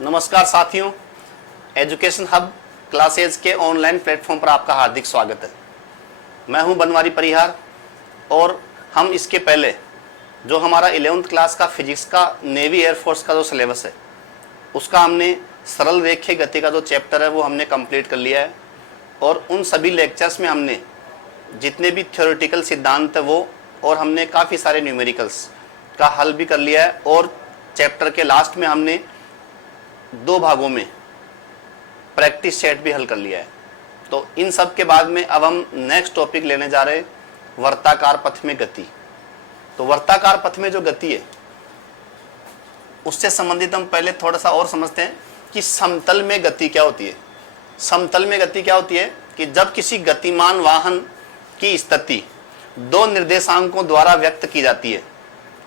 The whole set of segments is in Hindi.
नमस्कार साथियों, एजुकेशन हब क्लासेज के ऑनलाइन प्लेटफॉर्म पर आपका हार्दिक स्वागत है। मैं हूं बनवारी परिहार और हम इसके पहले जो हमारा 11th क्लास का फिजिक्स का नेवी एयरफोर्स का जो सिलेबस है उसका हमने सरल रेखीय गति का जो चैप्टर है वो हमने कंप्लीट कर लिया है और उन सभी लेक्चर्स में हमने जितने भी थ्योरेटिकल सिद्धांत है वो और हमने काफ़ी सारे न्यूमेरिकल्स का हल भी कर लिया है और चैप्टर के लास्ट में हमने 2 भागों में प्रैक्टिस सेट भी हल कर लिया है। तो इन सब के बाद में अब हम नेक्स्ट टॉपिक लेने जा रहे हैं वर्ताकार पथ में गति। तो वर्ताकार पथ में जो गति है उससे संबंधित हम पहले थोड़ा सा और समझते हैं कि समतल में गति क्या होती है। समतल में गति क्या होती है कि जब किसी गतिमान वाहन की स्थिति 2 निर्देशांकों द्वारा व्यक्त की जाती है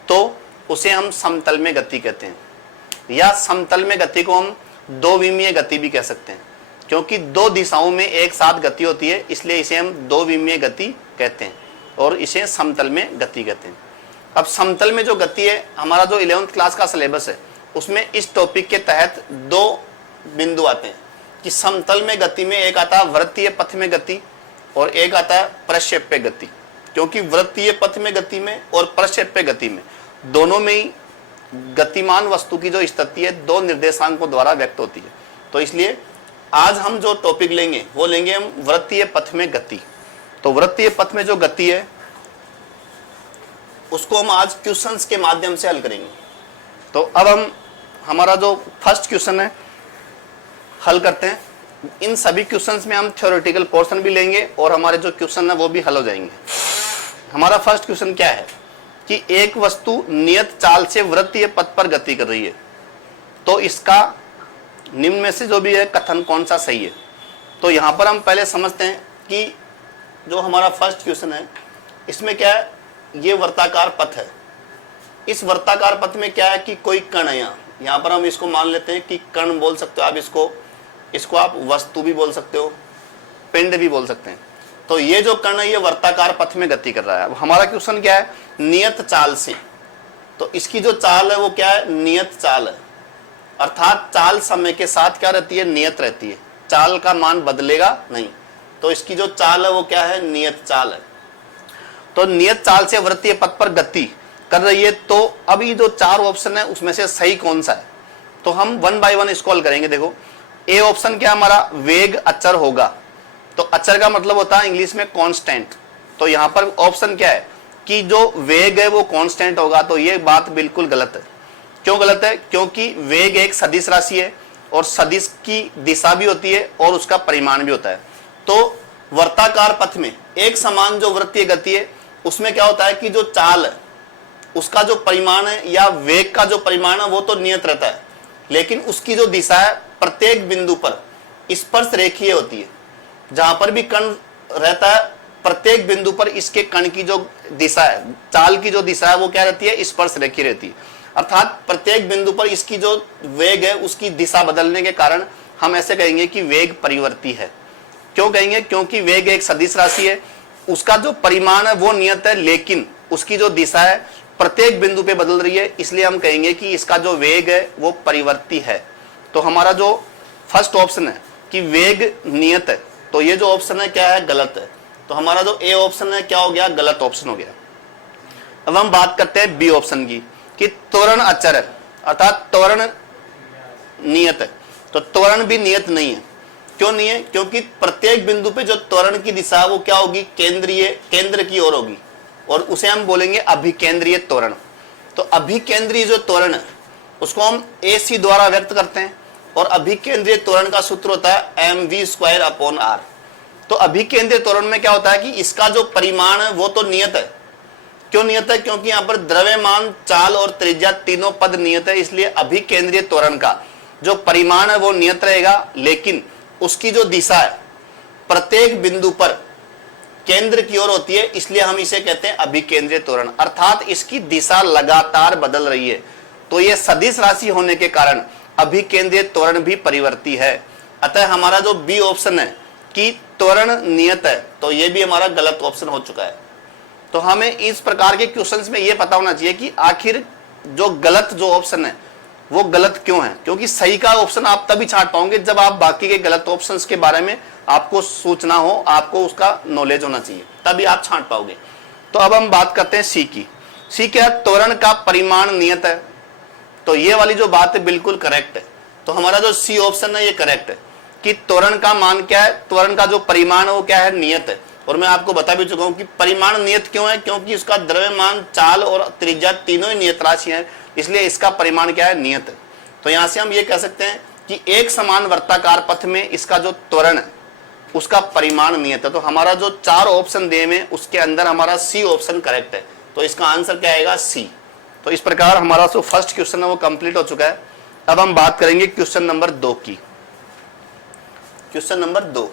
तो उसे हम समतल में गति कहते हैं, या समतल में गति को हम 2 विमीय गति भी कह सकते हैं, क्योंकि 2 दिशाओं में एक साथ गति होती है इसलिए इसे हम 2 विमीय गति कहते हैं और इसे समतल में गति कहते हैं। अब समतल में जो गति है, हमारा जो 11th क्लास का सिलेबस है उसमें इस टॉपिक के तहत 2 बिंदु आते हैं कि समतल में गति में एक आता है वृत्तीय पथ में गति और एक आता है प्रक्षेप्य गति। क्योंकि वृत्तीय पथ में गति में और प्रक्षेप्य गति में दोनों में ही गतिमान वस्तु की जो स्थिति है 2 निर्देशांकों द्वारा व्यक्त होती है। तो इसलिए आज हम जो टॉपिक लेंगे वो लेंगे हम वृत्तीय पथ में गति। तो वृत्तीय पथ में जो गति है उसको हम आज क्वेश्चंस के माध्यम से हल करेंगे। तो अब हम हमारा जो फर्स्ट क्वेश्चन है हल करते हैं। इन सभी क्वेश्चंस में हम थ्योरेटिकल पोर्शन भी लेंगे और हमारे जो क्वेश्चन है वो भी हल हो जाएंगे। हमारा फर्स्ट क्वेश्चन क्या है कि एक वस्तु नियत चाल से वृत्तीय पथ पर गति कर रही है, तो इसका निम्न में से जो भी है कथन कौन सा सही है। तो यहाँ पर हम पहले समझते हैं कि जो हमारा फर्स्ट क्वेश्चन है इसमें क्या है, ये वर्ताकार पथ है। इस वर्ताकार पथ में क्या है कि कोई कण है। यहाँ पर हम इसको मान लेते हैं कि कण बोल सकते हो आप, इसको आप वस्तु भी बोल सकते हो, पिंड भी बोल सकते हैं। तो ये जो कण है ये वर्ताकार पथ में गति कर रहा है। अब हमारा क्वेश्चन क्या है, नियत चाल से। तो इसकी जो चाल है वो क्या है, नियत चाल है, अर्थात चाल समय के साथ क्या रहती है, नियत रहती है, चाल का मान बदलेगा नहीं। तो इसकी जो चाल है वो क्या है, नियत चाल है। तो नियत चाल से वृत्तीय पथ पर गति कर रही है। तो अब ये जो 4 ऑप्शन है उसमें से सही कौन सा है, तो हम 1 बाय 1 इसको हल करेंगे। देखो ए ऑप्शन क्या हमारा, वेग अचर होगा। तो अचर का मतलब होता है इंग्लिश में कांस्टेंट। तो यहाँ पर ऑप्शन क्या है कि जो वेग है वो कांस्टेंट होगा। तो ये बात बिल्कुल गलत है। क्यों गलत है, क्योंकि वेग एक सदिश राशि है और सदिश की दिशा भी होती है और उसका परिमाण भी होता है। तो वर्ताकार पथ में एक समान जो वृत्तीय गति है उसमें क्या होता है कि जो चाल है उसका जो परिमाण है या वेग का जो परिमाण है वो तो नियत रहता है, लेकिन उसकी जो दिशा है प्रत्येक बिंदु पर स्पर्श रेखीय होती है। जहां पर भी कण रहता है प्रत्येक बिंदु पर इसके कण की जो दिशा है, चाल की जो दिशा है वो क्या रहती है, स्पर्श रेखीय रहती है। अर्थात प्रत्येक बिंदु पर इसकी जो वेग है उसकी दिशा बदलने के कारण हम ऐसे कहेंगे कि वेग परिवर्ती है। क्यों कहेंगे, क्योंकि वेग एक सदिश राशि है, उसका जो परिमाण है वो नियत है, लेकिन उसकी जो दिशा है प्रत्येक बिंदु पे बदल रही है, इसलिए हम कहेंगे कि इसका जो वेग है वो परिवर्ती है। तो हमारा जो फर्स्ट ऑप्शन है कि वेग नियत है, तो ये जो ऑप्शन है क्या है, गलत है। तो हमारा जो ए ऑप्शन है क्या हो गया, गलत ऑप्शन हो गया। अब हम बात करते हैं बी ऑप्शन की कि त्वरण अचर है, अर्थात त्वरण नियत है। तो त्वरण भी नियत नहीं है। क्यों नहीं है, क्योंकि प्रत्येक बिंदु पे जो त्वरण की दिशा है वो क्या होगी, केंद्र की ओर होगी और उसे हम बोलेंगे अभिकेंद्रीय त्वरण। तो अभिकेंद्रीय जो त्वरण है उसको हम AC द्वारा व्यक्त करते हैं और अभिकेंद्रीय त्वरण का सूत्र होता है mv²/r। तो अभिकेंद्रीय त्वरण में क्या होता है कि इसका जो परिमाण है वो तो नियत है। क्यों नियत है, क्योंकि यहाँ पर द्रव्यमान, चाल और त्रिज्या तीनों पद नियत है, इसलिए अभिकेंद्रीय त्वरण का जो परिमाण है वो नियत रहेगा, लेकिन उसकी जो दिशा है प्रत्येक बिंदु पर केंद्र की ओर होती है, इसलिए हम इसे कहते हैं अभिकेंद्रीय त्वरण। अर्थात इसकी दिशा लगातार बदल रही है। तो ये सदिश राशि होने के कारण अभिकेंद्रीय त्वरण भी परिवर्ती है। अतः हमारा जो बी ऑप्शन है कि त्वरण नियत है, तो ये भी हमारा गलत ऑप्शन हो चुका है। तो हमें इस प्रकार के क्वेश्चंस में ये पता होना चाहिए कि आखिर जो गलत जो ऑप्शन है वो गलत क्यों है, क्योंकि सही का ऑप्शन आप तभी छांट पाओगे जब आप बाकी के गलत ऑप्शंस के बारे में आपको सूचना हो, आपको उसका नॉलेज होना चाहिए, तभी आप छांट पाओगे। तो अब हम बात करते हैं सी की। सी क्या है, त्वरण का परिमाण नियत है। तो ये वाली जो बात है बिल्कुल करेक्ट है। तो हमारा जो सी ऑप्शन है ये करेक्ट है कि त्वरण का मान क्या है, त्वरण का जो परिमाण है वो क्या है, नियत है। और मैं आपको बता भी चुका हूं कि परिमाण नियत क्यों है, क्योंकि उसका द्रव्यमान, चाल और त्रिज्या तीनों ही नियत राशि हैं, इसलिए इसका परिमाण क्या है, नियत है। तो यहां से हम ये कह सकते हैं कि एक समान वर्ताकार पथ में इसका जो त्वरण है उसका परिमाण नियत है। तो हमारा जो 4 ऑप्शन दिए हुए उसके अंदर हमारा सी ऑप्शन करेक्ट है। तो इसका आंसर क्या आएगा, सी। तो इस प्रकार हमारा जो फर्स्ट क्वेश्चन है वो कंप्लीट हो चुका है। अब हम बात करेंगे क्वेश्चन नंबर 2 की। क्वेश्चन नंबर 2,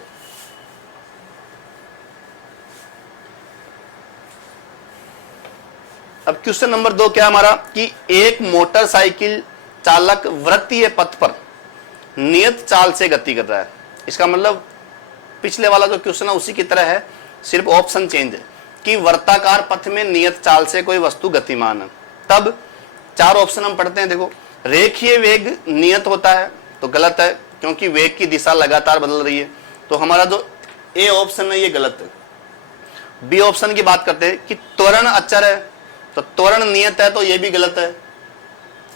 अब क्वेश्चन नंबर 2 क्या हमारा कि एक मोटरसाइकिल चालक वृत्तीय पथ पर नियत चाल से गति कर रहा है। इसका मतलब पिछले वाला जो क्वेश्चन है उसी की तरह है, सिर्फ ऑप्शन चेंज है कि वर्ताकार पथ में नियत चाल से कोई वस्तु गतिमान है। तब 4 ऑप्शन हम पढ़ते हैं। देखो, रेखीय वेग नियत होता है तो गलत है, क्योंकि वेग की दिशा लगातार बदल रही है। तो हमारा जो ए ऑप्शन है ये गलत है। बी ऑप्शन की बात करते हैं कि त्वरण अचर है, तो त्वरण नियत है, तो ये भी गलत है।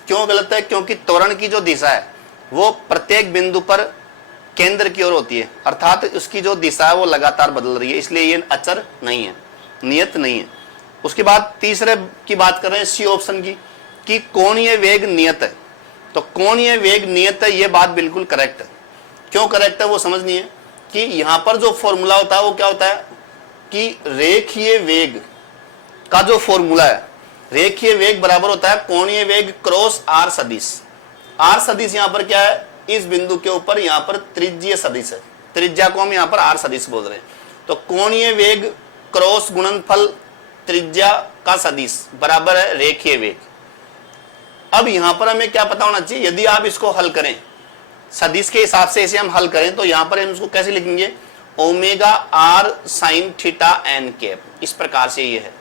क्यों गलत है, क्योंकि त्वरण की जो दिशा है वो प्रत्येक बिंदु पर केंद्र की ओर होती है, अर्थात उसकी जो दिशा है वो लगातार बदल रही है, इसलिए ये अचर नहीं है, नियत नहीं है। उसके बाद तीसरे की बात कर रहे हैं सी ऑप्शन की कि कोणीय वेग नियत है। तो कोणीय वेग नियत है, ये बात बिल्कुल करेक्ट है। क्यों करेक्ट है वो समझनी है कि यहां पर जो फॉर्मूला होता है वो क्या होता है कि रेखीय वेग का जो फॉर्मूला है, रेखीय वेग बराबर होता है कोणीय वेग क्रॉस आर सदिश। आर सदिश यहां पर क्या है, इस बिंदु के ऊपर यहां पर त्रिज्यीय सदिश है, त्रिज्या को हम यहां पर आर सदिश बोल रहे हैं। तो कोणीय वेग क्रॉस गुणनफल त्रिज्या का सदिश बराबर है रेखीय वेग। अब यहां पर हमें क्या पता होना चाहिए, यदि आप इसको हल करें सदिश के हिसाब से इसे हम हल करें तो यहां पर हम इसको कैसे लिखेंगे, omega R sine theta N cap, इस प्रकार से ये है।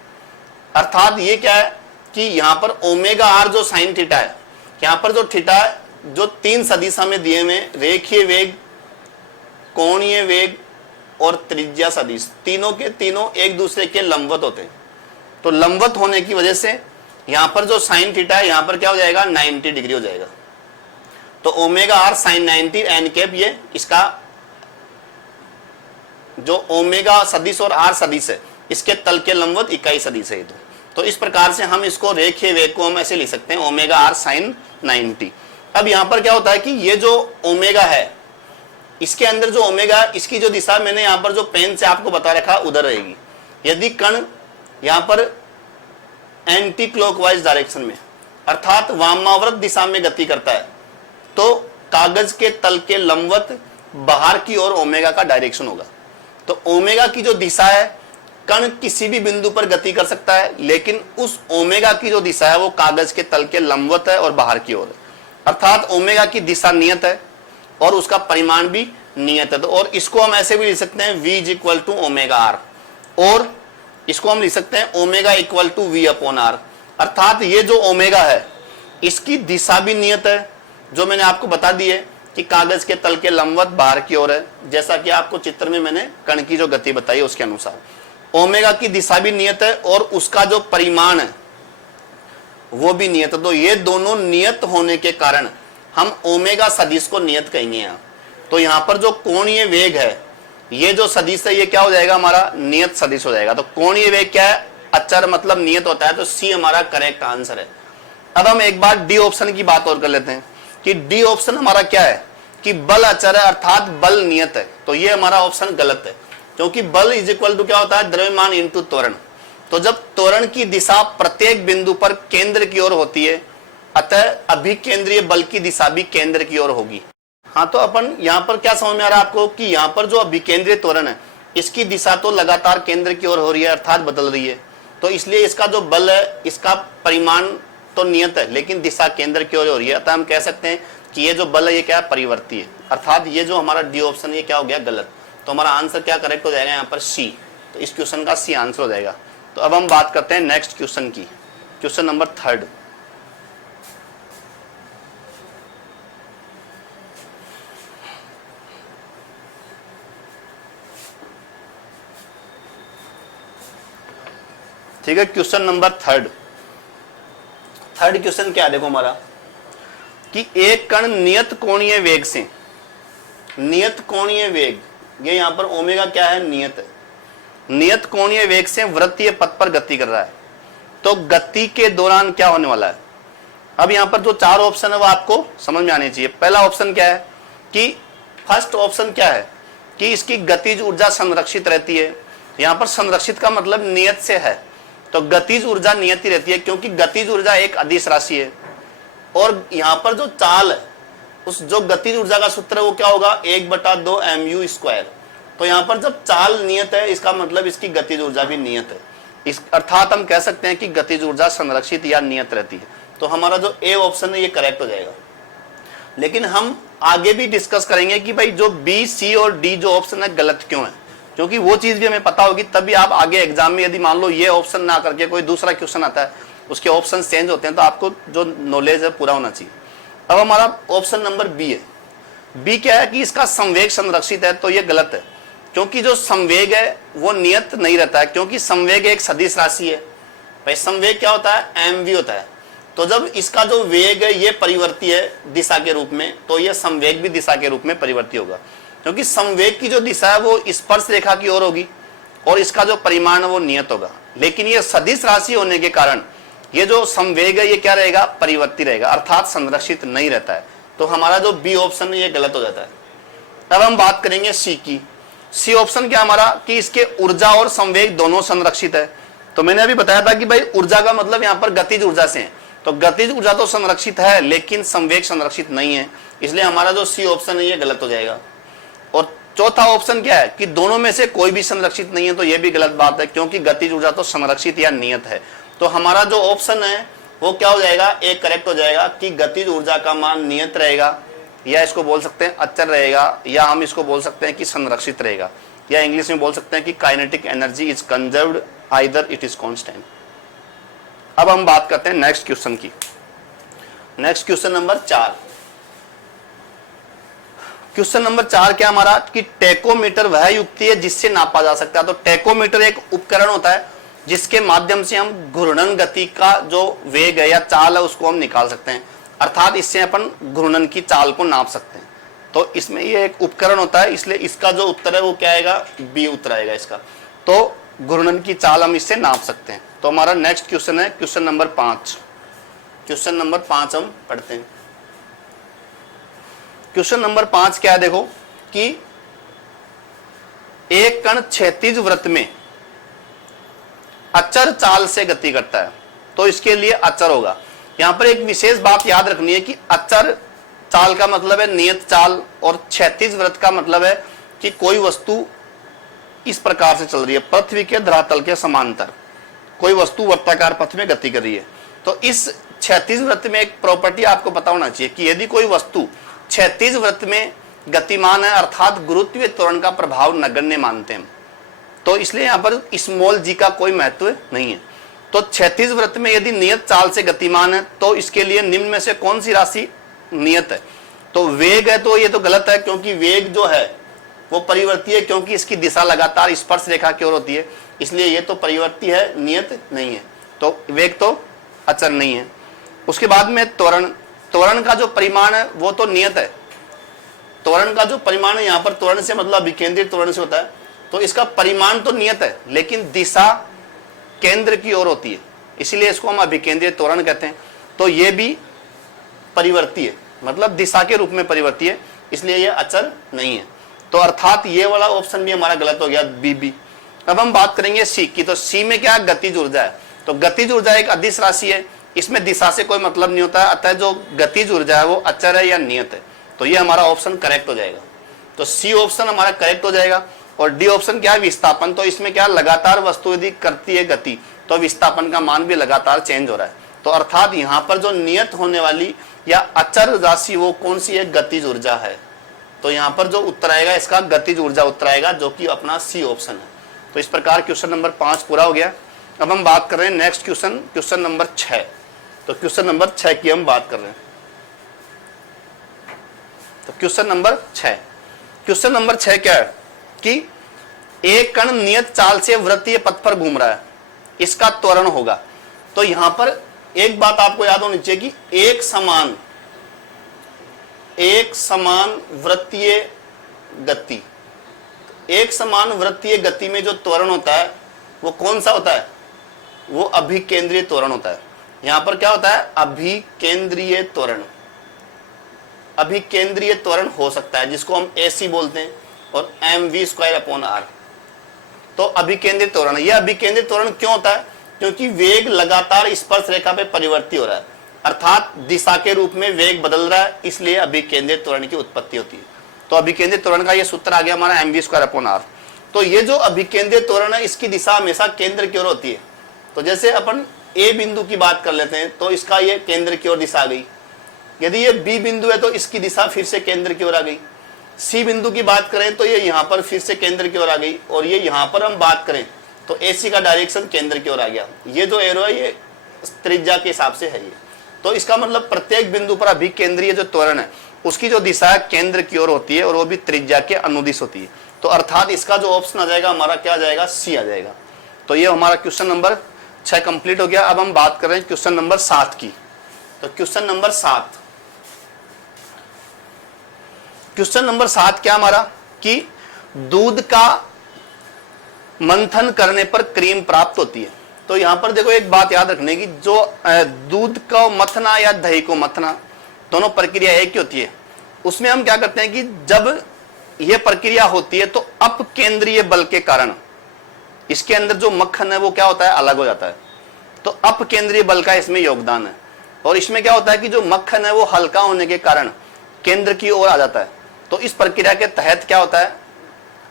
अर्थात ये क्या है कि यहां पर ओमेगा आर जो साइन थीटा है, यहां पर जो थीटा है, जो 3 सदिश हमें दिए में रेखीय वेग, कोणीय वेग और त्रिज्या सदिश, तीनों के तीनों एक दूसरे के लंबवत होते हैं। तो लंबवत होने की वजह से यहां पर जो साइन थीटा है यहां पर क्या हो जाएगा, 90 डिग्री हो जाएगा। तो omega R sine 90 N cap, ये इसका जो ओमेगा सदिश और आर सदिश है इसके तल के लंबवत इकाई सदिश है। तो इस प्रकार से हम इसको रेखीय वेग को हम ऐसे लिख सकते हैं, ओमेगा आर साइन 90। अब यहां पर क्या होता है कि ये जो ओमेगा है, इसके अंदर जो ओमेगा, इसकी जो दिशा मैंने यहां पर जो पेन से आपको बता रखा उधर रहेगी। यदि कण यहां पर एंटी क्लॉकवाइज डायरेक्शन में अर्थात वामावर्त दिशा में गति करता है तो कागज के तल के लंबवत बाहर की ओर ओमेगा का डायरेक्शन होगा। तो ओमेगा की जो दिशा है, कण किसी भी बिंदु पर गति कर सकता है, लेकिन उस ओमेगा की जो दिशा है वो कागज के तल के लंबवत है और बाहर की ओर है। अर्थात ओमेगा की दिशा नियत है और उसका परिमाण भी नियत है। तो और इसको हम ऐसे भी लिख सकते हैं v is equal to omega R, और इसको हम लिख सकते हैं omega equal to v upon R. अर्थात ये जो ओमेगा है इसकी दिशा भी नियत है, जो मैंने आपको बता दी है कि कागज के तल के लंबवत बाहर की ओर है, जैसा कि आपको चित्र में मैंने कण की जो गति बताई उसके अनुसार। ओमेगा की दिशा भी नियत है और उसका जो परिमाण है वो भी नियत है। तो ये दोनों नियत होने के कारण हम ओमेगा सदिश को नियत कहेंगे यहाँ। तो यहाँ पर जो कोणीय वेग है, ये जो सदिश है ये क्या हो जाएगा, हमारा नियत सदिश हो जाएगा। तो कोणीय वेग क्या है, अचर मतलब नियत होता है। तो सी हमारा करेक्ट आंसर है। अब हम एक बार डी ऑप्शन की बात और कर लेते हैं कि डी ऑप्शन हमारा क्या है कि बल अचर है अर्थात बल नियत है। तो ये हमारा ऑप्शन गलत है, क्योंकि बल इज इक्वल टू क्या होता है, द्रव्यमान इंटू त्वरण। तो जब त्वरण की दिशा प्रत्येक बिंदु पर केंद्र की ओर होती है, अतः अभिकेंद्रीय बल की दिशा भी केंद्र की ओर होगी। हाँ, तो अपन यहाँ पर क्या समझ में आ रहा है आपको कि यहाँ पर जो अभिकेंद्रीय त्वरण है इसकी दिशा तो लगातार केंद्र की ओर हो रही है अर्थात बदल रही है। तो इसलिए इसका जो बल है इसका परिमाण तो नियत है लेकिन दिशा केंद्र की ओर हो रही है। अतः हम कह सकते हैं कि ये जो बल है ये क्या है, परिवर्ती है। अर्थात ये जो हमारा डी ऑप्शन ये क्या हो गया, गलत। तो हमारा आंसर क्या करेक्ट हो जाएगा यहाँ पर सी। तो इस क्वेश्चन का सी आंसर हो जाएगा। तो अब हम बात करते हैं नेक्स्ट क्वेश्चन की, क्वेश्चन नंबर 3। ठीक है। क्वेश्चन नंबर थर्ड क्वेश्चन क्या है देखो हमारा, कि एक कण नियत कोणीय वेग से, नियत कोणीय वेग, ये यहां पर ओमेगा क्या है, नियत है, नियत कोणीय वेग से वृत्तीय पथ पर गति कर रहा है। तो गति के दौरान क्या होने वाला है। अब यहां पर जो चार ऑप्शन है वो आपको समझ में आने चाहिए। पहला ऑप्शन क्या है, कि फर्स्ट ऑप्शन क्या है, कि इसकी गतिज ऊर्जा संरक्षित रहती है। यहां पर संरक्षित का मतलब नियत से है, तो गतिज ऊर्जा नियत ही रहती है, क्योंकि गतिज ऊर्जा एक अदिश राशि है। और यहां पर जो चाल है, उस जो गतिज ऊर्जा का सूत्र है वो क्या होगा, 1/2 mu²। तो यहां पर जब चाल नियत है, इसका मतलब इसकी गतिज ऊर्जा भी नियत है। इस अर्थात हम कह सकते हैं कि गतिज ऊर्जा संरक्षित या नियत रहती है। तो हमारा जो ए ऑप्शन है ये करेक्ट हो जाएगा। लेकिन हम आगे भी डिस्कस करेंगे कि भाई जो बी, सी और डी जो ऑप्शन है गलत क्यों है, क्योंकि वो चीज भी हमें पता होगी, तभी आप आगे एग्जाम में यदि मान लो ये ऑप्शन ना करके कोई दूसरा क्वेश्चन आता है, उसके ऑप्शन चेंज होते हैं, तो आपको जो नॉलेज है पूरा होना चाहिए। अब हमारा ऑप्शन नंबर बी है। बी क्या है, कि इसका संवेग संरक्षित है, तो ये गलत है, क्योंकि जो संवेग है वो नियत नहीं रहता है, क्योंकि संवेग एक सदिश राशि है। भाई संवेग क्या होता है, एम होता है। तो जब इसका जो वेग है ये परिवर्ती है दिशा के रूप में, तो ये संवेग भी दिशा के रूप में परिवर्ती होगा, क्योंकि संवेग की जो दिशा है वो स्पर्श रेखा की ओर होगी और इसका जो परिमाण है वो नियत होगा। लेकिन ये सदिश राशि होने के कारण ये जो संवेग है ये क्या रहेगा, परिवर्ती रहेगा, अर्थात संरक्षित नहीं रहता है। तो हमारा जो बी ऑप्शन है ये गलत हो जाता है। अब हम बात करेंगे सी की। सी ऑप्शन क्या हमारा, कि इसके ऊर्जा और संवेग दोनों संरक्षित है। तो मैंने अभी बताया था कि भाई ऊर्जा का मतलब यहाँ पर गतिज ऊर्जा से है, तो गतिज ऊर्जा तो संरक्षित है लेकिन संवेग संरक्षित नहीं है, इसलिए हमारा जो सी ऑप्शन है ये गलत हो जाएगा। और चौथा ऑप्शन क्या है, कि दोनों में से कोई भी संरक्षित नहीं है, तो ये भी गलत बात है, क्योंकि गतिज ऊर्जा तो संरक्षित या नियत है। तो हमारा जो ऑप्शन है वो क्या हो जाएगा, ए करेक्ट हो जाएगा, कि गतिज ऊर्जा का मान नियत रहेगा, या इसको बोल सकते हैं अचर रहेगा, या हम इसको बोल सकते हैं कि संरक्षित रहेगा, या इंग्लिश में बोल सकते हैं कि kinetic energy is conserved, either it is constant. अब हम बात करते हैं नेक्स्ट क्वेश्चन की। Next question number 4। Question number 4 क्या हमारा, कि टेकोमीटर वह युक्ति है जिससे नापा जा सकता है। तो टेकोमीटर एक उपकरण होता है जिसके माध्यम से हम घूर्णन गति का जो वेग है या चाल है उसको हम निकाल सकते हैं, अर्थात इससे अपन घूर्णन की चाल को नाप सकते हैं। तो इसमें ये एक उपकरण होता है, इसलिए इसका जो उत्तर है वो क्या आएगा, बी उत्तर आएगा इसका। तो घूर्णन की चाल हम इससे नाप सकते हैं। तो हमारा नेक्स्ट क्वेश्चन है क्वेश्चन नंबर 5। क्वेश्चन नंबर 5 हम पढ़ते हैं। क्वेश्चन नंबर 5 क्या है देखो, कि एक कण क्षैतिज वृत्त में अचर चाल से गति करता है, तो इसके लिए अचर होगा। यहां पर एक विशेष बात याद रखनी है कि अचर चाल का मतलब है नियत चाल, और क्षैतिज वृत्त का मतलब है कि कोई वस्तु इस प्रकार से चल रही है, पृथ्वी के धरातल के समांतर कोई वस्तु वर्ताकार पथ में गति कर रही है। तो इस क्षैतिज वृत्त में एक प्रॉपर्टी आपको पता होना चाहिए कि यदि कोई वस्तु क्षैतिज वृत्त में गतिमान है, अर्थात गुरुत्वीय त्वरण का प्रभाव नगण्य मानते हैं, तो इसलिए यहां पर स्मॉल जी का कोई महत्व नहीं है। तो क्षैतिज वृत्त में यदि नियत चाल से गतिमान है, तो इसके लिए निम्न में से कौन सी राशि नियत है। तो वेग है, तो ये तो गलत है, क्योंकि वेग जो है वो परिवर्ती है, क्योंकि इसकी दिशा लगातार स्पर्श रेखा की ओर होती है, इसलिए ये तो परिवर्ती है, नियत नहीं है। तो वेग तो अचर नहीं है। उसके बाद में त्वरण, त्वरण का जो परिमाण है वो तो नियत है। त्वरण का जो परिमाण है, यहाँ पर त्वरण से मतलब विकेंद्रित त्वरण से होता है, तो इसका परिमाण तो नियत है, लेकिन दिशा केंद्र की ओर होती है, इसीलिए इसको हम अभिकेंद्रित त्वरण कहते हैं। तो ये भी परिवर्ती है, मतलब दिशा के रूप में परिवर्ती है, इसलिए ये अचर नहीं है। तो अर्थात ये वाला ऑप्शन भी हमारा गलत हो गया, बी। अब हम बात करेंगे सी की। तो सी में क्या गतिज ऊर्जा है। तो गतिज ऊर्जा एक अदिश राशि है, इसमें दिशा से कोई मतलब नहीं होता है, अतः जो गतिज ऊर्जा है वो अचर है या नियत है। तो ये हमारा ऑप्शन करेक्ट हो जाएगा। तो सी ऑप्शन हमारा करेक्ट हो जाएगा। और डी ऑप्शन क्या है, विस्थापन। तो इसमें क्या, लगातार वस्तु यदि करती है गति, तो विस्थापन का मान भी लगातार चेंज हो रहा है। तो अर्थात यहाँ पर जो नियत होने वाली या अचर राशि वो कौन सी है, गतिज ऊर्जा है। तो यहाँ पर जो उत्तर आएगा इसका गतिज ऊर्जा उत्तर आएगा, जो कि अपना सी ऑप्शन है। तो इस प्रकार क्वेश्चन नंबर 5 पूरा हो गया। अब हम बात कर रहे हैं नेक्स्ट क्वेश्चन, क्वेश्चन नंबर 6। तो क्वेश्चन नंबर 6 की हम बात कर रहे हैं। तो क्वेश्चन नंबर 6, क्वेश्चन नंबर 6 क्या है, कि एक कण नियत चाल से वृत्तीय पथ पर घूम रहा है। इसका त्वरण होगा। तो यहां पर एक बात आपको याद होनी चाहिए कि एक समान वृत्तीय गति, एक समान वृत्तीय गति में जो त्वरण होता है वो कौन सा होता है? वो अभिकेंद्रीय त्वरण होता है। यहां पर क्या होता है? अभिकेंद्रीय त्वरण। अभिकेंद्रीय त्वरण हो सकता है जिसको हम AC बोलते हैं, और mv²/r। तो अभिकेंद्रीय त्वरण, यह अभिकेंद्रीय त्वरण क्यों होता है? क्योंकि वेग लगातार स्पर्श रेखा पे परिवर्तित हो रहा है, अर्थात दिशा के रूप में वेग बदल रहा है, इसलिए अभिकेंद्रीय त्वरण की उत्पत्ति होती है। तो अभिकेंद्रीय त्वरण का ये सूत्र आ गया हमारा mv²/r। तो ये जो अभिकेंद्रीय त्वरण है इसकी दिशा हमेशा केंद्र की ओर होती है। तो जैसे अपन A बिंदु की बात कर लेते हैं तो इसका ये केंद्र की ओर दिशा आ गई। यदि ये B बिंदु है तो इसकी दिशा फिर से केंद्र की ओर आ गई। C बिंदु की बात करें तो ये यहाँ पर फिर से केंद्र की ओर आ गई, और ये यहाँ पर हम बात करें तो AC का डायरेक्शन केंद्र की ओर आ गया। ये जो एरो है ये त्रिज्या के हिसाब से है ये। तो इसका मतलब प्रत्येक बिंदु पर अभिकेंद्रीय जो त्वरण है उसकी जो दिशा केंद्र की ओर होती है, और वो भी त्रिज्या के अनुदिश होती है। तो अर्थात इसका जो ऑप्शन आ जाएगा हमारा क्या आ जाएगा? C आ जाएगा। तो ये हमारा क्वेश्चन नंबर 6 कंप्लीट हो गया। अब हम बात कर रहे हैं क्वेश्चन नंबर 7 की। तो क्वेश्चन नंबर 7, क्वेश्चन नंबर 7 क्या हमारा कि दूध का मंथन करने पर क्रीम प्राप्त होती है। तो यहां पर देखो एक बात याद रखने की, जो दूध को मथना या दही को मथना दोनों प्रक्रिया एक ही होती है। उसमें हम क्या करते हैं कि जब यह प्रक्रिया होती है तो अपकेंद्रीय बल के कारण इसके अंदर जो मक्खन है वो क्या होता है? अलग हो जाता है। तो अपकेंद्रीय बल का इसमें योगदान है। और इसमें क्या होता है कि जो मक्खन है वो हल्का होने के कारण केंद्र की ओर आ जाता है। तो इस प्रक्रिया के तहत क्या होता है?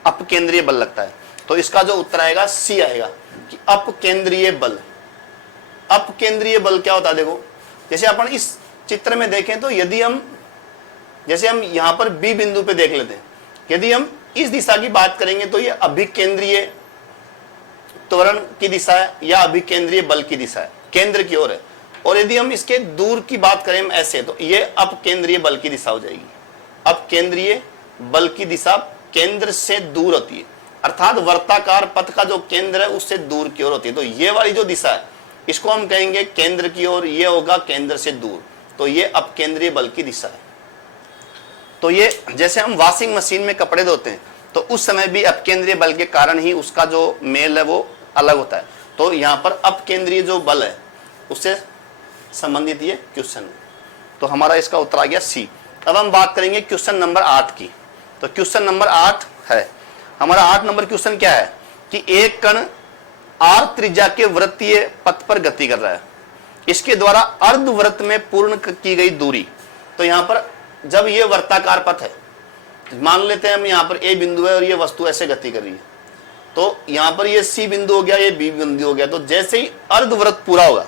अपकेंद्रीय बल लगता है। तो इसका जो उत्तर आएगा C आएगा कि अपकेंद्रीय बल। अपकेंद्रीय बल क्या होता है? देखो जैसे अपन इस चित्र में देखें तो यदि हम जैसे हम यहां पर B बिंदु पे देख लेते हैं, यदि हम इस दिशा की बात करेंगे तो ये अभिकेंद्रीय त्वरण की दिशा है या अभिकेंद्रीय बल की दिशा है, केंद्र की ओर है। और यदि हम इसके दूर की बात करें हम ऐसे, तो ये अपकेंद्रीय बल की दिशा हो जाएगी। अपकेंद्रीय बल की दिशा केंद्र से दूर होती है, अर्थात वर्ताकार पथ का जो केंद्र है उससे दूर की ओर होती है। तो ये वाली जो दिशा है इसको हम कहेंगे केंद्र की ओर, ये होगा केंद्र से दूर। तो ये अपकेंद्रीय बल की दिशा है। तो ये जैसे हम वॉशिंग मशीन में कपड़े धोते हैं तो उस समय भी अपकेंद्रीय बल के कारण ही उसका जो मेल है वो अलग होता है। तो यहाँ पर अपकेंद्रीय जो बल है उससे संबंधित ये क्वेश्चन। तो हमारा इसका उत्तर आ गया C। अब हम बात करेंगे क्वेश्चन नंबर 8 की। तो क्वेश्चन नंबर 8 है हमारा 8 नंबर क्वेश्चन क्या है कि एक कण R त्रिज्या के वृत्तीय पथ पर गति कर रहा है, इसके द्वारा अर्धवृत्त में पूर्ण की गई दूरी। तो यहाँ पर जब ये वर्ताकार पथ है, मान लेते हैं हम यहाँ पर A बिंदु है और ये वस्तु ऐसे गति कर रही है, तो यहाँ पर ये C बिंदु हो गया, ये B बिंदु हो गया। तो जैसे ही अर्धवृत्त पूरा होगा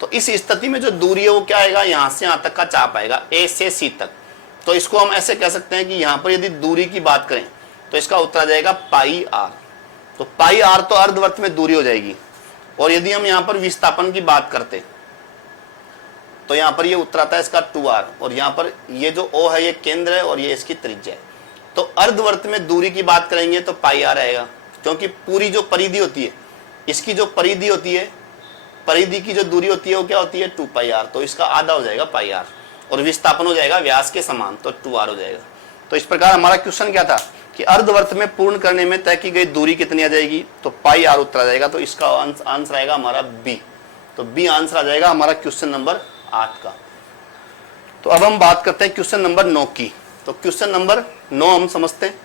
तो इस स्थिति में जो दूरी है वो क्या आएगा? यहाँ से यहाँ तक का चाप आएगा, A से C तक। तो इसको हम ऐसे कह सकते हैं कि यहाँ पर यदि दूरी की बात करें तो इसका उत्तर आ जाएगा पाई r। तो पाई r तो अर्धवृत्त में दूरी हो जाएगी। और यदि हम यहाँ पर विस्थापन की बात करते तो यहाँ पर ये उत्तर आता है इसका 2r, और यहाँ पर ये जो O है ये केंद्र है और ये इसकी त्रिज्या है। तो अर्धवृत्त में दूरी की बात करेंगे तो पाई r आएगा, क्योंकि पूरी जो परिधि होती है, इसकी जो परिधि होती है, परिधि की जो दूरी होती है वो क्या होती है? 2 पाई r। तो इसका आधा हो जाएगा पाई r, और विस्थापन हो जाएगा व्यास के समान, तो 2r हो जाएगा। तो इस प्रकार हमारा क्वेश्चन क्या था कि अर्धवृत्त में पूर्ण करने में तय की गई दूरी कितनी आ जाएगी? तो पाई r उत्तर आ जाएगा। तो इसका आंसर आएगा हमारा B। तो B आंसर आ जाएगा हमारा क्वेश्चन नंबर 8 का। तो अब हम बात करते हैं क्वेश्चन नंबर 9 की। तो क्वेश्चन नंबर 9 हम समझते हैं।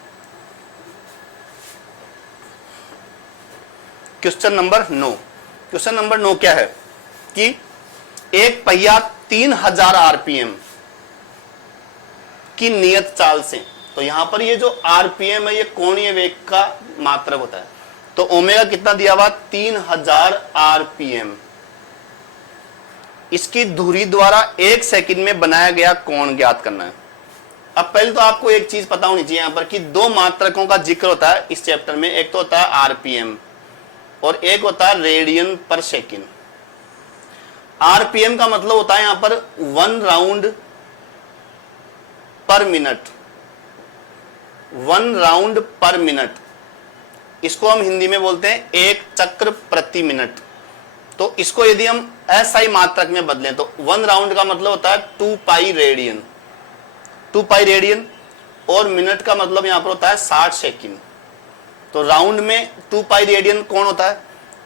क्वेश्चन नंबर 9, क्वेश्चन नंबर 9 क्या है कि एक पहिया 3000 आरपीएम की नियत चाल से, तो यहां पर ये जो आरपीएम है ये कोणीय वेग का मात्रक होता है। तो ओमेगा कितना दिया हुआ? 3000 आरपीएम। इसकी धुरी द्वारा 1 सेकंड में बनाया गया कोण ज्ञात करना है। अब पहले तो आपको एक चीज पता होनी चाहिए यहां पर कि दो मात्रकों का जिक्र होता है इस चैप्टर में। एक तो होता है आरपीएम और एक होता है रेडियन पर सेकंड। आरपीएम का मतलब होता है यहां पर 1 राउंड पर मिनट, 1 राउंड पर मिनट। इसको हम हिंदी में बोलते हैं 1 चक्र प्रति मिनट। तो इसको यदि हम SI मात्रक में बदलें तो 1 राउंड का मतलब होता है 2 पाई रेडियन, 2 पाई रेडियन, और मिनट का मतलब यहां पर होता है 60 सेकंड। तो राउंड में 2 पाई रेडियन कौन होता है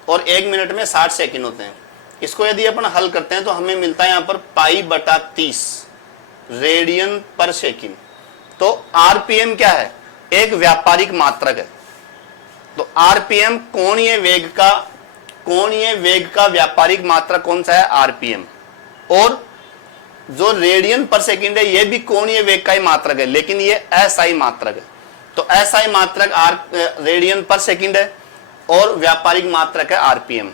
और 1 मिनट में 60 सेकंड होते हैं। इसको यदि अपन हल करते हैं तो हमें मिलता है यहां पर पाई बटा 30 रेडियन पर सेकंड। तो RPM क्या है, एक व्यापारिक मात्रक है। तो RPM कोणीय वेग का व्यापारिक मात्रक कौन सा है, RPM। और जो रेडियन पर सेकंड है ये भी कोणीय वेग का ही मात्रक है, लेकिन ये SI मात्रक है। तो SI मात्रक रेडियन पर सेकंड है और व्यापारिक मात्रक है RPM।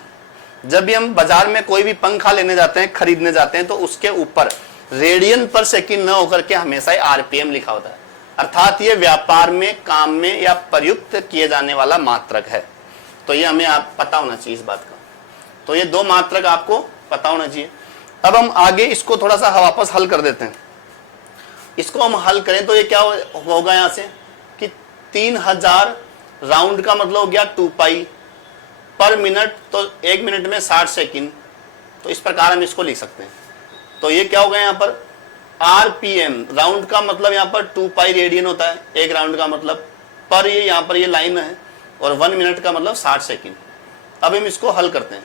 जब भी हम बाजार में कोई भी पंखा लेने जाते हैं, खरीदने जाते हैं, तो उसके ऊपर रेडियन पर सेकंड न होकर के हमेशा ही RPM लिखा होता है, अर्थात ये व्यापार में, काम में या प्रयुक्त किए जाने वाला मात्रक है। तो ये हमें आप पता होना चाहिए इस बात का। तो ये दो मात्रक आपको पता होना चाहिए। अब हम आगे इसको थोड़ा सा वापस हल कर देते हैं। इसको हम हल करें तो ये क्या होगा यहां से कि 3000 राउंड का मतलब हो गया 2 पाई पर मिनट, तो 1 मिनट में 60 सेकंड। तो इस प्रकार हम इसको लिख सकते हैं। तो ये क्या होगा यहां पर RPM, राउंड का मतलब यहां पर 2 पाई रेडियन होता है, एक राउंड का मतलब, पर ये यहां पर ये लाइन है, और 1 मिनट का मतलब 60 सेकंड। अब हम इसको हल करते हैं।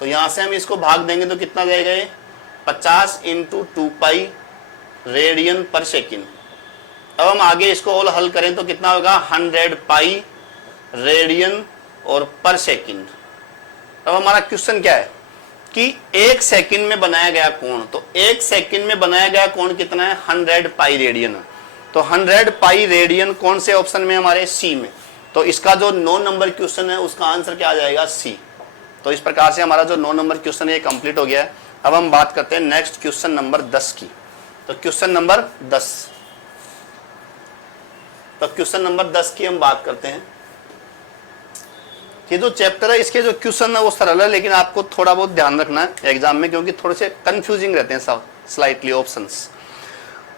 तो यहां से हम इसको भाग देंगे तो कितना जाएगा ये 50 × 2 पाई रेडियन पर सेकंड। अब हम आगे इसको और हल करें तो कितना होगा 100 पाई रेडियन और पर सेकंड। अब हमारा क्वेश्चन क्या है कि 1 सेकंड में बनाया गया कोण, तो 1 सेकंड में बनाया गया कोण कितना है 100 पाई रेडियन। तो 100 पाई रेडियन कौन से ऑप्शन में, हमारे सी में। तो इसका जो 9 नंबर क्वेश्चन है उसका आंसर क्या आ जाएगा, सी। तो इस प्रकार से हमारा जो 9 नंबर क्वेश्चन है ये कंप्लीट हो गया है। अब हम बात करते हैं नेक्स्ट क्वेश्चन नंबर 10 की। तो क्वेश्चन नंबर 10, तो क्वेश्चन नंबर 10 की हम बात करते हैं। ये जो चैप्टर है इसके जो क्वेश्चन है वो सरल है, लेकिन आपको थोड़ा बहुत ध्यान रखना है एग्जाम में, क्योंकि थोड़े से कंफ्यूजिंग रहते हैं सब स्लाइटली ऑप्शंस।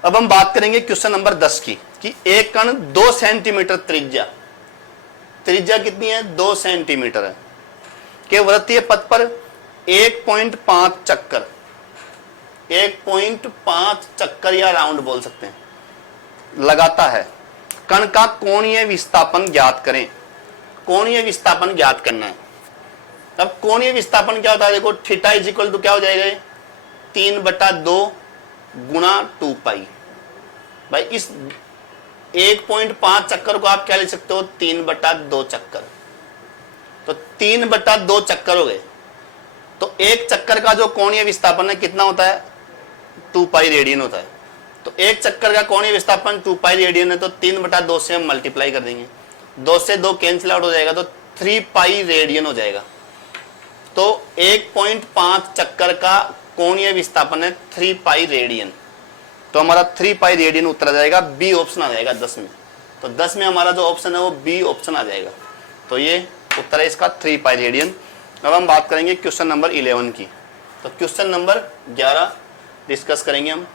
अब हम बात करेंगे क्वेश्चन नंबर 10 की कि एक कण 2 सेंटीमीटर त्रिज्या कितनी है 2 सेंटीमीटर है के वृत्तीय पथ पर 1.5 चक्कर 1.5 चक्कर या राउंड बोल सकते हैं लगाता है। कण का कोणीय विस्थापन ज्ञात करें। कोणीय विस्थापन ज्ञात करना है। अब कोणीय विस्थापन क्या होता है, देखो थीटा इज इक्वल टू क्या हो जाएगा 3/2 गुणा 2 पाई। भाई इस 1.5 चक्कर को आप क्या ले सकते हो 3/2 चक्कर। तो 3/2 चक्कर हो गए। तो एक चक्कर का जो कोणीय विस्थापन है कितना होता है 2 पाई रेडियन होता है। तो एक चक्कर का कोणीय विस्थापन 2 पाई रेडियन है, तो 3/2 से हम मल्टीप्लाई कर देंगे, 2 से 2 कैंसिल आउट हो जाएगा, तो 3 पाई रेडियन हो जाएगा। तो 1.5 चक्कर का कोणीय विस्थापन है 3 पाई रेडियन। तो हमारा 3 पाई रेडियन उत्तर आ जाएगा, बी ऑप्शन आ जाएगा 10 में। तो 10 में हमारा जो ऑप्शन है वो बी ऑप्शन आ जाएगा। तो ये उत्तर है इसका 3 पाई रेडियन। अब हम बात करेंगे क्वेश्चन नंबर 11 की। तो क्वेश्चन नंबर 11 डिस्कस करेंगे हम।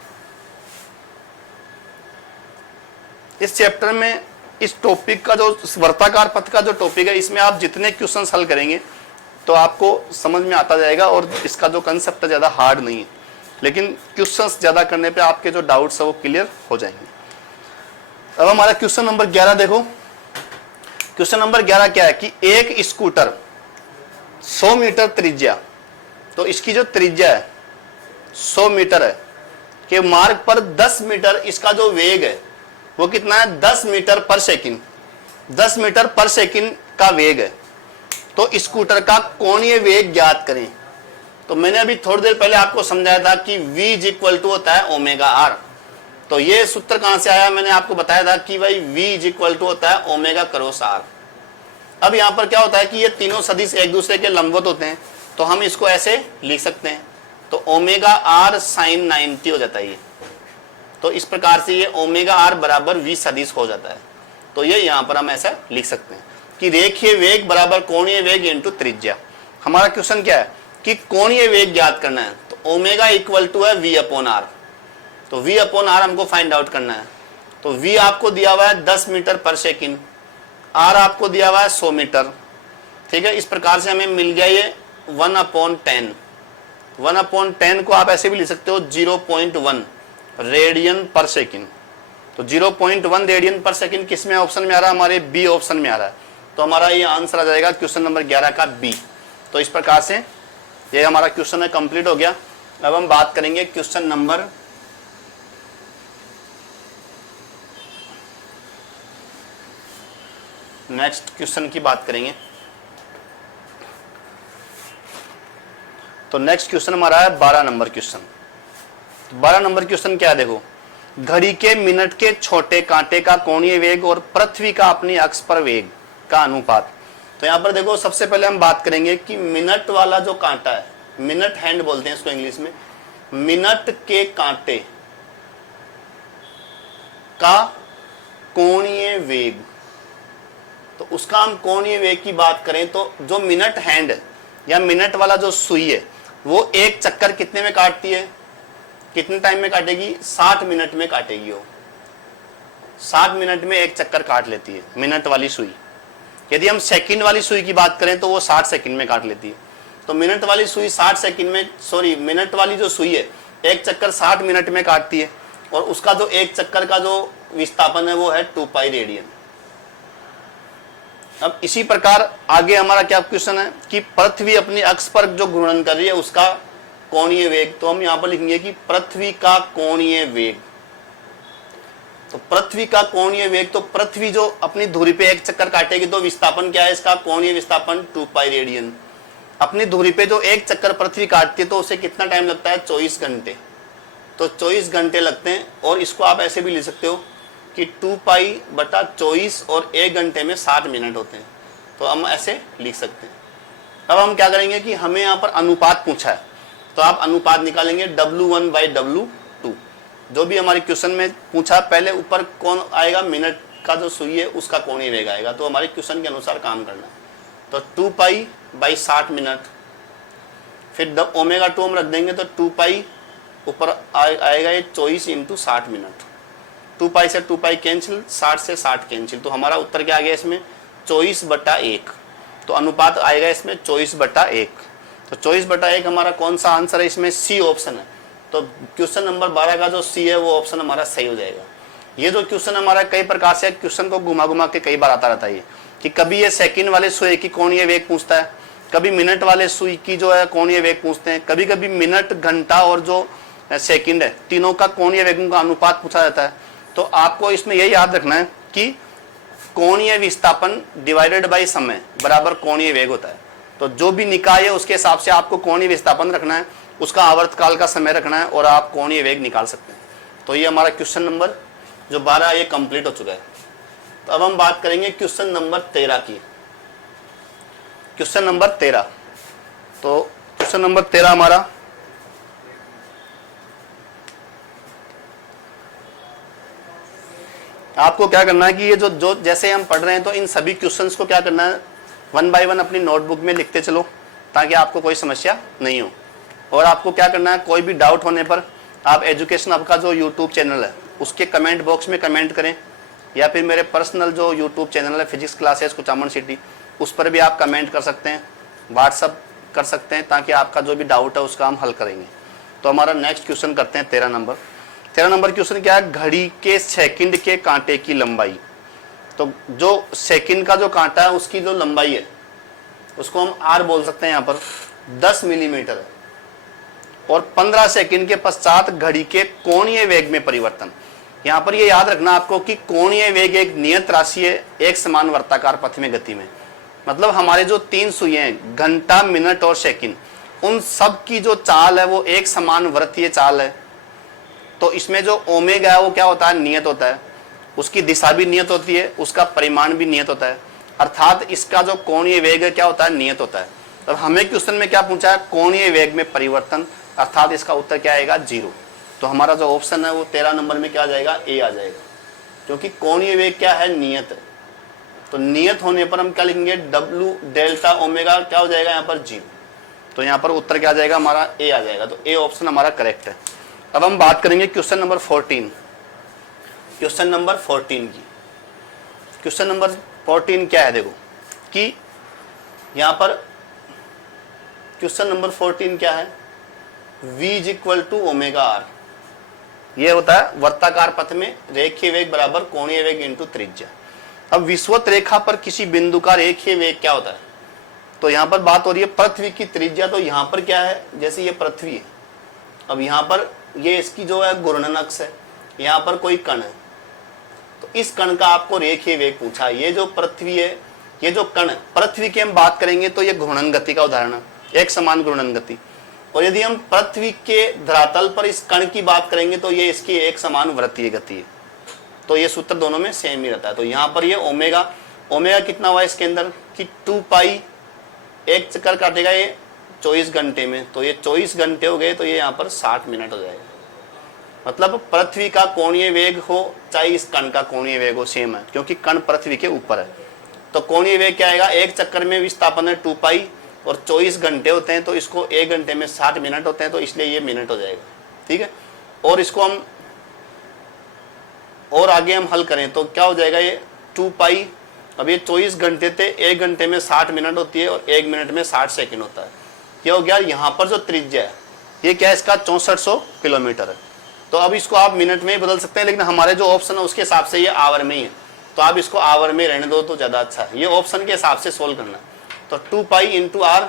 इस चैप्टर में इस टॉपिक का जो वर्ताकार पथ का जो टॉपिक है, इसमें आप जितने क्वेश्चन हल करेंगे तो आपको समझ में आता जाएगा, और इसका जो कंसेप्ट है ज़्यादा हार्ड नहीं है, लेकिन क्वेश्चंस ज़्यादा करने पे आपके जो डाउट्स है वो क्लियर हो जाएंगे। अब हमारा क्वेश्चन नंबर 11 देखो। क्वेश्चन नंबर 11 क्या है कि एक स्कूटर 100 मीटर त्रिज्या, तो इसकी जो त्रिज्या है 100 मीटर है, के मार्ग पर 10 मीटर इसका जो वेग है वो कितना है 10 मीटर पर सेकंड। 10 मीटर पर सेकंड का वेग है। तो स्कूटर का कोणीय वेग ज्ञात करें। तो मैंने अभी थोड़ी देर पहले आपको समझाया था कि v इक्वल टू होता है ओमेगा आर। तो ये सूत्र कहां से आया, मैंने आपको बताया था कि भाई v इक्वल टू होता है ओमेगा क्रॉस आर। अब यहां पर क्या होता है कि ये तीनों सदिश एक दूसरे के लंबवत होते हैं, तो हम इसको ऐसे लिख सकते हैं। तो ओमेगा आर साइन 90 हो जाता है ये। तो इस प्रकार से ये ओमेगा आर बराबर v सदिश हो जाता है। तो ये यहां पर हम ऐसा लिख सकते हैं कि रेखीय वेग बराबर कोणीय वेग इंटू त्रिज्या। हमारा क्वेश्चन क्या है कि कोणीय वेग ज्ञात करना है। तो ओमेगा इक्वल टू है v अपॉन आर। तो v अपॉन आर हमको फाइंड आउट करना है। तो v आपको दिया हुआ है 10 मीटर पर सेकंड, r आपको दिया हुआ है 100 मीटर। ठीक है, इस प्रकार से हमें मिल गया ये 1/10। 1/10 को आप ऐसे भी लिख सकते हो 0.1 रेडियन पर सेकेंड। तो 0.1 रेडियन पर सेकेंड किस में ऑप्शन में आ रहा है? हमारे बी ऑप्शन में आ रहा है। तो हमारा ये आंसर आ जाएगा क्वेश्चन नंबर 11 का बी। तो इस प्रकार से ये हमारा क्वेश्चन है कंप्लीट हो गया। अब हम बात करेंगे क्वेश्चन नंबर नेक्स्ट क्वेश्चन की बात करेंगे। तो नेक्स्ट क्वेश्चन हमारा है 12 नंबर क्वेश्चन। 12 नंबर क्वेश्चन क्या है? देखो, घड़ी के मिनट के छोटे कांटे का कोणीय वेग और पृथ्वी का अपनी अक्ष पर वेग का अनुपात। तो यहां पर देखो, सबसे पहले हम बात करेंगे कि मिनट वाला जो कांटा है, मिनट हैंड बोलते हैं इसको इंग्लिश में, मिनट के कांटे का कोणीय वेग। तो उसका हम कोणीय वेग की बात करें तो जो मिनट हैंड या मिनट वाला जो सुई है वो एक चक्कर कितने में काटती है? कितने टाइम में काटेगी? 60 मिनट में काटेगी। वो 60 मिनट में एक चक्कर काट लेती है मिनट वाली सुई। यदि हम सेकंड वाली सुई की बात करें तो वो 60 सेकंड में काट लेती है। तो मिनट वाली सुई 60 सेकंड में, सॉरी, मिनट वाली जो सुई है एक चक्कर 60 मिनट में काटती है और उसका जो एक चक्कर का जो विस्थापन है वो है 2 पाई रेडियन। अब इसी प्रकार आगे हमारा क्या क्वेश्चन है कि पृथ्वी अपनी अक्ष पर जो घूर्णन कर रही है उसका कोणीय वेग। तो हम यहां पर लिखेंगे कि पृथ्वी का कोणीय वेग। तो पृथ्वी का कोणीय वेग, तो पृथ्वी जो अपनी धुरी पे एक चक्कर काटेगी तो विस्थापन क्या है इसका? कोणीय विस्थापन 2 पाई रेडियन। अपनी धुरी पे जो एक चक्कर पृथ्वी काटती है तो उसे कितना टाइम लगता है? 24 घंटे। तो 24 घंटे लगते हैं। और इसको आप ऐसे भी लिख सकते हो कि 2 पाई बटा 24 और 1 घंटे में 60 मिनट होते हैं। तो हम ऐसे लिख सकते हैं। अब हम क्या करेंगे कि हमें यहाँ पर अनुपात पूछा है तो आप अनुपात निकालेंगे W1/W2। जो भी हमारे क्वेश्चन में पूछा, पहले ऊपर कौन आएगा? मिनट का जो सुई है उसका कोणीय वेग आएगा। तो हमारे क्वेश्चन के अनुसार काम करना है। तो 2 पाई बाई 60 मिनट, फिर ω2 हम रख देंगे तो 2 पाई ऊपर आएगा ये 24 × 60 मिनट। 2 पाई से 2 पाई कैंसिल, 60 से 60 कैंसिल। तो हमारा उत्तर क्या आ गया इसमें? 24/1। तो अनुपात आएगा इसमें 24/1। तो 24/1 हमारा कौन सा आंसर है इसमें? सी ऑप्शन है। तो क्वेश्चन नंबर 12 का जो सी है वो ऑप्शन हमारा सही हो जाएगा। ये जो क्वेश्चन हमारा कई प्रकार से क्वेश्चन को घुमा घुमा के कई बार आता रहता है कि कभी ये सेकंड वाले सुई की कोणीय वेग पूछता है, कभी मिनट वाले सुई की जो है कोणीय वेग पूछते हैं, कभी कभी मिनट, घंटा और जो सेकंड है तीनों का कोणीय वेगों का अनुपात पूछा जाता है। तो आपको इसमें यही याद रखना है कि कोणीय विस्थापन डिवाइडेड बाय समय बराबर कोणीय वेग होता है। तो जो भी निकाय है उसके हिसाब से आपको कोणीय विस्थापन रखना है, उसका आवर्तकाल का समय रखना है और आप कोणीय वेग निकाल सकते हैं। तो ये हमारा क्वेश्चन नंबर जो 12 ये कंप्लीट हो चुका है। तो अब हम बात करेंगे क्वेश्चन नंबर 13 की। क्वेश्चन नंबर 13, तो क्वेश्चन नंबर 13 हमारा आपको क्या करना है कि ये जो जैसे हम पढ़ रहे हैं तो इन सभी क्वेश्चंस को क्या करना है? 1 बाय 1 अपनी नोटबुक में लिखते चलो ताकि आपको कोई समस्या नहीं हो। और आपको क्या करना है, कोई भी डाउट होने पर आप एजुकेशन हब का जो यूट्यूब चैनल है उसके कमेंट बॉक्स में कमेंट करें, या फिर मेरे पर्सनल जो यूट्यूब चैनल है फिजिक्स क्लासेस कुचामन सिटी, उस पर भी आप कमेंट कर सकते हैं, व्हाट्सअप कर सकते हैं, ताकि आपका जो भी डाउट है उसका हम हल करेंगे। तो हमारा नेक्स्ट क्वेश्चन करते हैं 13 नंबर। 13 नंबर क्वेश्चन क्या है? घड़ी के सेकंड के कांटे की लंबाई। तो जो सेकंड का जो कांटा है उसकी जो लंबाई है उसको हम आर बोल सकते हैं, यहाँ पर 10 मिलीमीटर है। और 15 सेकंड के पश्चात घड़ी के कोणीय वेग में परिवर्तन। यहाँ पर ये याद रखना आपको कि कोणीय वेग एक नियत राशि है एक समान वर्ताकार पथ में गति में। मतलब हमारे जो 3 सुइयां हैं, घंटा, मिनट और सेकंड, उन सब की जो चाल है वो एक समान वृत्तीय चाल है। तो इसमें जो ओमेगा है वो क्या होता है? नियत होता है। उसकी दिशा भी नियत होती है, उसका परिमाण भी नियत होता है, अर्थात इसका जो कोणीय वेग है क्या होता है? नियत होता है। अब हमें क्वेश्चन में क्या पूछा है? कोणीय वेग में परिवर्तन, अर्थात इसका उत्तर क्या आएगा? 0। तो हमारा जो ऑप्शन है वो 13 नंबर में क्या आ जाएगा? ए आ जाएगा, क्योंकि कोणीय वेग क्या है? नियत है। तो नियत होने पर हम क्या लिखेंगे? W डेल्टा ओमेगा क्या हो जाएगा यहाँ पर? 0। तो यहाँ पर उत्तर क्या आ जाएगा? हमारा ए आ जाएगा। तो ए ऑप्शन हमारा करेक्ट है। अब हम बात करेंगे क्वेश्चन नंबर 14। क्वेश्चन नंबर 14 की। क्वेश्चन नंबर 14 क्या है? देखो कि यहाँ पर क्वेश्चन नंबर 14 क्या है, v is equal to omega R. ये होता है वर्ताकार पथ में रेखीय वेग बराबर कोणीय वेग इंटू त्रिज्या। अब विषुवत रेखा पर किसी बिंदु का रेखीय वेग क्या होता है, तो यहाँ पर बात हो रही है पृथ्वी की त्रिज्या। तो यहाँ पर क्या है, जैसे ये पृथ्वी है, अब यहाँ पर ये इसकी जो है घूर्णन अक्ष है, यहाँ पर कोई कण है, तो इस कण का आपको रेखीय वेग पूछा। ये जो पृथ्वी है, ये जो कण पृथ्वी की हम बात करेंगे तो ये घूर्णन गति का उदाहरण है, एक समान घूर्णन गति। और यदि हम पृथ्वी के धरातल पर इस कण की बात करेंगे तो ये इसकी एक समान वृत्तीय गति है। तो ये सूत्र दोनों में सेम ही रहता है। तो यहाँ पर ये ओमेगा, ओमेगा कितना हुआ इसके अंदर कि 2 पाई, एक चक्कर काटेगा ये 24 घंटे में, तो ये 24 घंटे हो गए, तो ये यहाँ पर 60 मिनट हो जाएगा। मतलब पृथ्वी का कोणीय वेग हो चाहे इस कण का कोणीय वेग हो, सेम है, क्योंकि कण पृथ्वी के ऊपर है। तो कोणीय वेग क्या आएगा, एक चक्कर में विस्थापन है 2 पाई और 24 घंटे होते हैं, तो इसको 1 घंटे में 60 मिनट होते हैं, तो इसलिए ये मिनट हो जाएगा। ठीक है, और इसको हम और आगे हम हल करें तो क्या हो जाएगा, ये 2 पाई, अब ये 24 घंटे थे, 1 घंटे में 60 मिनट होती है और 1 मिनट में 60 सेकंड होता है। क्या हो गया, यहाँ पर जो त्रिज्या है ये क्या है, इसका 6400 किलोमीटर है। तो अब इसको आप मिनट में ही बदल सकते हैं, लेकिन हमारे जो ऑप्शन है उसके हिसाब से ये आवर में ही है, तो आप इसको आवर में रहने दो तो ज़्यादा अच्छा है। ये ऑप्शन के हिसाब से सोल्व करना है। तो 2 पाई इंटू आर,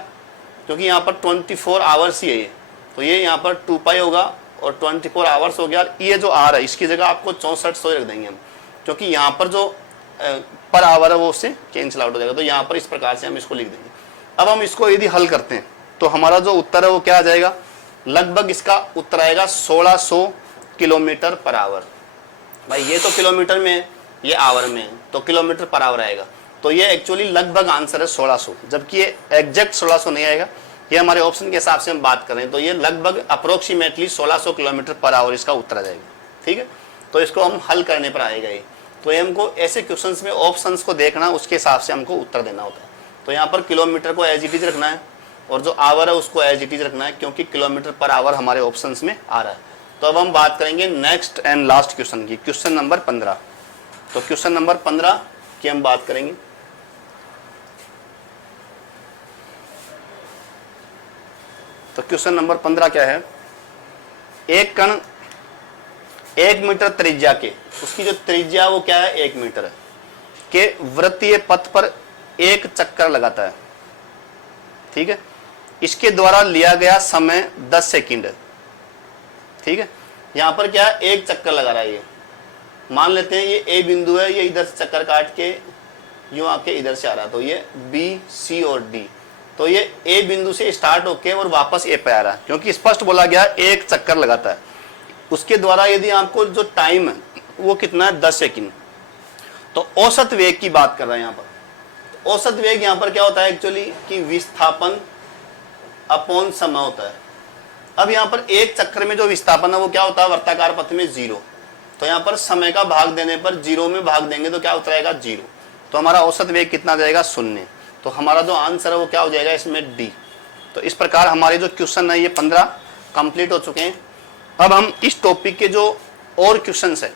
क्योंकि यहाँ पर 24 आवर्स ही है ये, तो ये यहाँ पर 2 पाई होगा और 24 आवर्स हो गया। ये जो आर है इसकी जगह आपको 6400 रख देंगे हम, क्योंकि यहाँ पर जो पर आवर है वो उससे कैंसिल आउट हो जाएगा। तो यहाँ पर इस प्रकार से हम इसको लिख देंगे। अब हम इसको यदि हल करते हैं तो हमारा जो उत्तर है वो क्या आ जाएगा, लगभग इसका उत्तर आएगा 1600 किलोमीटर पर आवर। भाई ये तो किलोमीटर में है, ये आवर में है, तो किलोमीटर पर आवर आएगा। तो ये एक्चुअली लगभग आंसर है 1600, जबकि ये एग्जैक्ट 1600 नहीं आएगा, ये हमारे ऑप्शन के हिसाब से हम बात कर रहे हैं। तो ये लगभग अप्रोक्सीमेटली 1600 किलोमीटर पर आवर इसका उत्तर आ जाएगा। ठीक है, तो इसको हम हल करने पर आएगा ये। तो ये हमको ऐसे क्वेश्चंस में ऑप्शंस को देखना, उसके हिसाब से हमको उत्तर देना होता है। तो यहाँ पर किलोमीटर को एज इट इज रखना है और जो आवर है उसको एज इट इज रखना है, क्योंकि किलोमीटर पर आवर हमारे ऑप्शंस में आ रहा है। तो अब हम बात करेंगे नेक्स्ट एंड लास्ट क्वेश्चन की, क्वेश्चन नंबर 15। तो क्वेश्चन नंबर 15 की हम बात करेंगे। तो क्वेश्चन नंबर 15 क्या है, एक कण 1 मीटर त्रिज्या के, उसकी जो त्रिज्या वो क्या है 1 मीटर है, के वृत्तीय पथ पर एक चक्कर लगाता है। ठीक है, इसके द्वारा लिया गया समय 10 सेकंड है। ठीक है, यहाँ पर क्या है, एक चक्कर लगा रहा है ये। मान लेते हैं ये ए बिंदु है, ये इधर से चक्कर काट के यूं आके इधर से आ रहा है, तो ये बी, सी और डी, तो ये ए बिंदु से स्टार्ट होके और वापस ए पे आ रहा है, क्योंकि स्पष्ट बोला गया एक चक्कर लगाता है। उसके द्वारा यदि आपको जो टाइम है वो कितना है 10 सेकंड। तो औसत वेग की बात कर रहे हैं यहाँ पर। तो औसत वेग यहाँ पर क्या होता है एक्चुअली कि विस्थापन अपॉन समय होता है। अब यहाँ पर एक चक्कर में जो विस्थापन है वो क्या होता है, वर्ताकार पथ में 0। तो यहाँ पर समय का भाग देने पर 0 में भाग देंगे तो क्या उत्तर आएगा 0। तो हमारा औसत वेग कितना जाएगा 0। तो हमारा जो आंसर है वो क्या हो जाएगा इसमें डी। तो इस प्रकार हमारे जो क्वेश्चन है ये 15 कंप्लीट हो चुके हैं। अब हम इस टॉपिक के जो और क्वेश्चन है,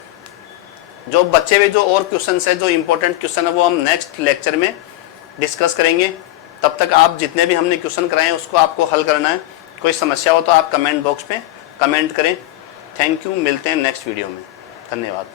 जो बचे हुए जो और क्वेश्चन है, जो इंपॉर्टेंट क्वेश्चन है वो हम नेक्स्ट लेक्चर में डिस्कस करेंगे। तब तक आप जितने भी हमने क्वेश्चन कराए हैं उसको आपको हल करना है। कोई समस्या हो तो आप कमेंट बॉक्स में कमेंट करें। थैंक यू, मिलते हैं नेक्स्ट वीडियो में। धन्यवाद।